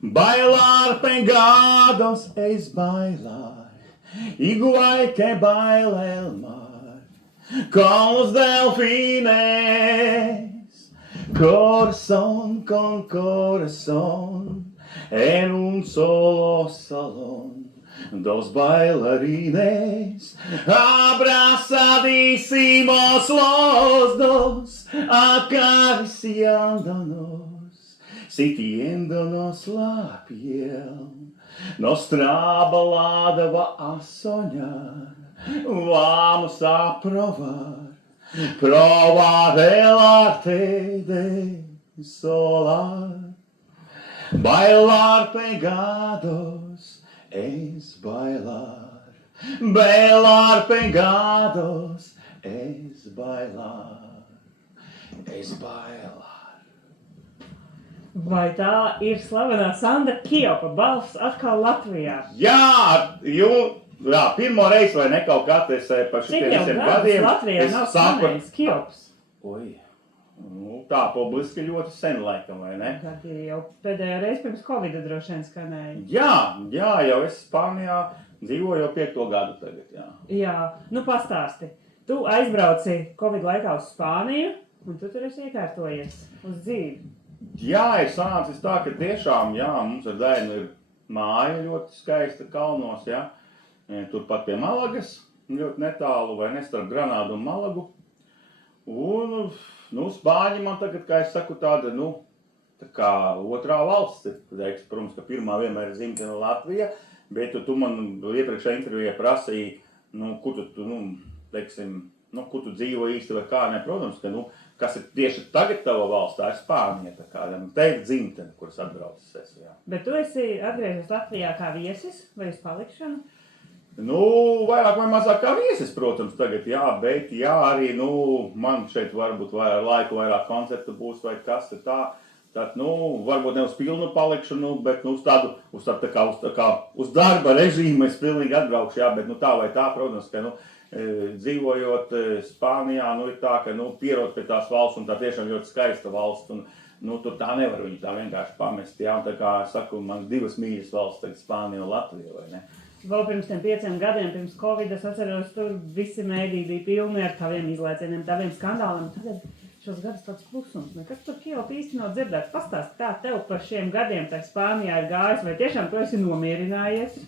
Bailar pegados es bailar, igual que baila el mar, con los delfines, corazón con corazón, en un solo salón. Dos bailarines, abrazadísimos los dos, acariciándonos, sintiéndonos la piel. Nuestra balada va a soñar, vamos a probar el arte de solar. Bailar pegados es bailar, bailar pegados es bailar, es bailar. Vai tā ir slavenā Sandra Kijopa balss atkal Latvijā? Jā, pirmo reizi, vai ne kaut kā es par šitiem visiem gadiem. Latvijā nav skanējis Kijops? Oi, tā publiski ļoti sen laikam, vai ne? Gadi jau pēdējo reizi pirms Covida droši vien skanēja. Jā, jau es Spānijā dzīvoju jau 5. gadu tagad, jā. Jā, nu pastāsti. Tu aizbrauci Covid laikā uz Spāniju, un tu tur esi iekārtojies uz dzīvi. Jā, ir sanācis tā, ka tiešām, jā, mums ar Dainu ir māja ļoti skaista kalnos, jā. Turpat pie Malagas, ļoti netālu, vai ne, starp Granādu un Malagu. Un, Spāņi man tagad, kā es saku, tāda, tā kā otrā valsts ir. Protams, ka pirmā vienmēr ir dzimtene Latvija, bet tu man iepriekšējā intervijā prasīji, kur tu dzīvo īsti vai kā, ne, protams, ka, kas ir tieši tagad tava valsts, tā ir Spānija, tā kā, te ir dzimtene, kuras atbraucis esi, jā. Bet tu esi atgriezies Latvijā kā viesis vai uz palikšanu? Vairāk vai mazāk kā viesis, protams, tagad, jā, bet jā, arī, man šeit varbūt ar laiku vairāk koncertu būs vai kas ir tā, tad, varbūt ne uz pilnu palikšanu, bet, uz darba režīmu es pilnīgi atbraukšu, jā, bet, tā vai tā, protams, ka, dzīvojot Spānijā, ir tā, ka, pierod pie tās valsts, un tā tiešām ļoti skaista valsts, un, tur tā nevar viņu tā vienkārši pamest, jā, un tā kā, saku, man divas mīļas valsts, tagad Spānija un Latvija, vai ne? Vēl pirms tiem 5 gadiem, pirms Covid, es atceros, tur visi mēdī bija pilni ar taviem izlaicieniem, taviem skandāliem. Tagad šos gadus tāds klusums. Kas tur Kijopa īsti nav dzirdēts? Pastāst, kā tev par šiem gadiem tā Spānijā ir gājis, vai tiešām tu esi nomierinājies?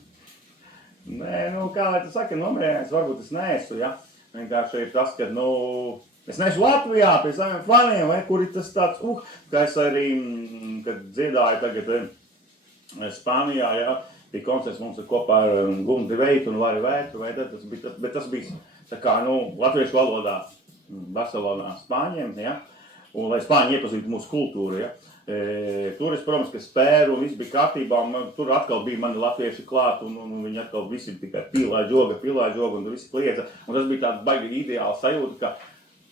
Nē, kā lai tu saki, nomierinājies, varbūt es neesmu, ja. Vienkārši ir tas, ka, es neesmu Latvijā pie saviem faniem, vai kur ir tas tāds, kā es arī, kad dziedāju tagad Spānijā, ja. Bija koncerts mums kopā ar Gundi Veitu un Lari Vētu, bet tas bija tā kā, latviešu valodā Barcelonā Spāņiem, ja, un lai Spāņi iepazītu mūsu kultūru, ja. Tur es, protams, ka spēru un viss bija kārtībā, un tur atkal bija mani latvieši klāt, un viņi atkal visi tikai pilā joga, un visi kliedza, un tas bija tāds baigi ideāli sajūta, ka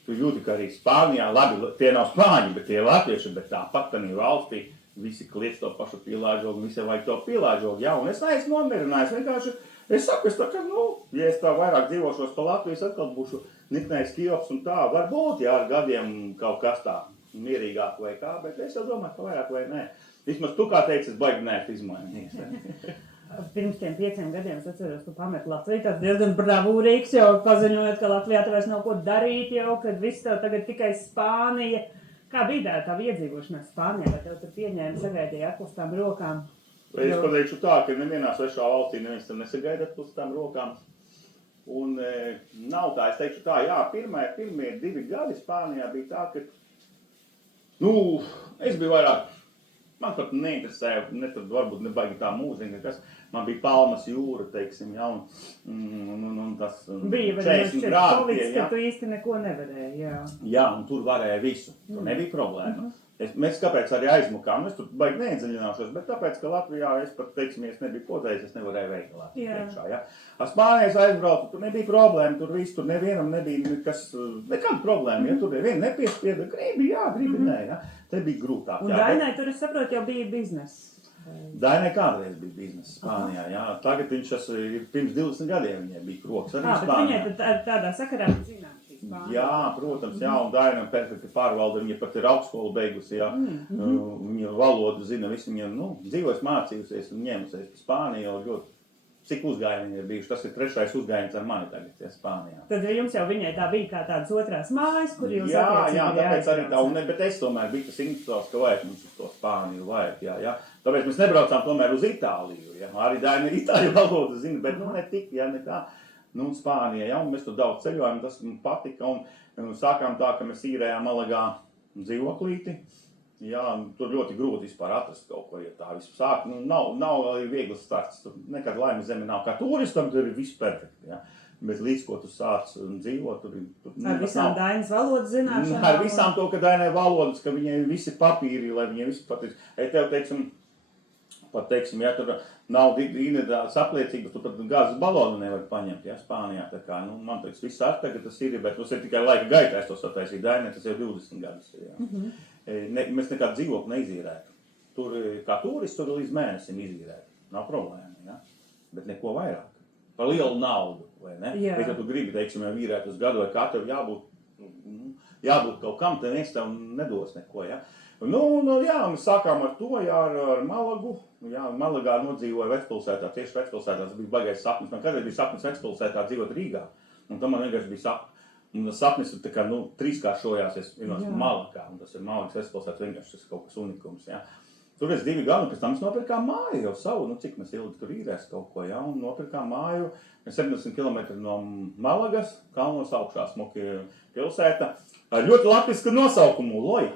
tu jūti, ka arī Spānijā, labi, tie nav Spāņi, bet tie latvieši, bet tāpat tanī valstī, visi kliedz to pašu pilāžogu, visiem vajag to pilāžogu, jā, un es neesmu nomierinājis, vienkārši, es saku, ja es tā vairāk dzīvošos pa Latviju, es atkal būšu niknējis Kijops un tā, varbūt, jā, ar gadiem kaut kas tā mierīgāk vai kā, bet es jau domāju, ka vairāk vai nē. Vismaz tu, kā teici, es baigi neesmu izmainījies. Pirms tiem 5 gadiem es atceros, tu pamet Latviju, tāds diezgan bravūrīgs, jau paziņojot, ka Latvijā tev vairs nav ko darīt jau, kad viss tev tagad tikai Spānija. Kā bija tā iedzīvošanās Spānijā, vai tev tur pieņēma sagaidīja atklāstām rokām? Es pateikšu tā, ka nevienā svešā valstī neviens tam nesagaida atklāstām rokām. Un nav tā, es teikšu tā, jā, pirmie 2 gadi Spānijā bija tā, ka, es biju vairāk, man pat neinteresēja, varbūt nebaigi tā mūzika, kas, man bija Palmas jūra, teiksim, ja, un tas 40 grādi, ka tu īsti neko nevarēji, jā. Jā, un tur varēja visu, tur nebija problēma. Mēs kāpēc arī aizmukām, es tur baigi neiedziļināšos, bet tāpēc, ka Latvijā es pat, teiksim, es nebiju potējis, es nevarēju veikalā priekšā, ja. Ar Spānijas aizbraucu, tur nebija problēma, tur viss, tur nevienam nebija nekāda problēma, ja tur neviena nepiespieda, gribi, nē, ja. Te bija grūtāk, un Dainai tur, es saprotu, jau bija bizness. Dainai kādreiz bija biznesa Spānijā, jā. Tagad pirms 20 gadiem viņai bija kroks arī Spānijā. Bet viņai tādā sakarā zinām šī Spāniju. Jā, protams, jā, un Daina perfekti pārvalda, viņa pat ir augstskolu beigusi, jā. Viņa valodu zina, visi viņa, dzīvojas mācījusies un ņēmusies pa Spāniju jau ļoti. Cik uzgājieni ir bijuši? Tas ir 3. uzgājiens ar mani tagad, ja, Spānijā. Tad jums jau viņai tā bija kā tādas otrās mājas, kur jūs Jā, attiecīgi tāpēc arī tā, aizbraucāt. bet es tomēr biju tas iniciatīvs, ka vajag mums uz to Spāniju, vajag, jā. Tāpēc mēs nebraucām tomēr uz Itāliju, jā. Arī Daina ir Itāļu valodu zina, bet, ne tik, jā, ne tā. Spānijā, jā, un mēs tur daudz ceļojām, tas man patika, un sākām tā, ka mēs īrējām Malagā dzīvoklīti. Jā, tur ļoti grūti vispār atrast kaut ko, ja tā visu sāk. Nav viegls starts. Tur nekad laime zeme nav kā turistam, tur ir viss perfekti. Jā. Bet līdz ko tu sāc dzīvot, tur Ar visām Dainas valodas zināšanām? Ar visām to, ka Dainai valodas, ka viņai visi papīri, lai viņai visi patiks. Tev, teiksim, ja tur nav individuāls apliecības, tu pat gāzes balonu nevar paņemt, ja, Spānijā. Tā kā, man teiks, viss ar tagad tas ir, bet mums ir tikai laika gaitā, es to sataisīju. Dainai tas jau 20 gadus. Jā. Mēs nekādu dzīvokli neizīrētu. Tur, kā turists, tur līdz mēnesim izīrētu. Nav problēma, ja? Bet neko vairāk. Par lielu naudu, vai ne? Jā. Ja tu gribi, teiksim, jau vīrēt uz gadu, vai kā tev jābūt kaut kam, tad viens tev nedos neko, ja? Jā, mēs sākām ar to, jā, ar Malagu. Jā, Malagā nodzīvoja Vecpilsētā, tieši Vecpilsētā. Tas bija baigais sapnis. Man kādreiz bija sapnis Vecpilsētā dzīvot Rīgā. Un tam man vienkārši bija sapnis. Un sapnis ir tā kā, trīskāršojās, es vienos Malagā. Un tas ir Malagas Vecpilsētā vienkārši tas kaut kas unikums, jā. Tur es 2 gadu, pēc tam mēs nopirkām māju jau savu, cik mēs ilgi tur īrēs kaut ko, jā. Un nopirkām māju 70 km no Malagas, kalnos augšā smuki pilsēta. Ar ļoti latvisku nosaukumu Loja.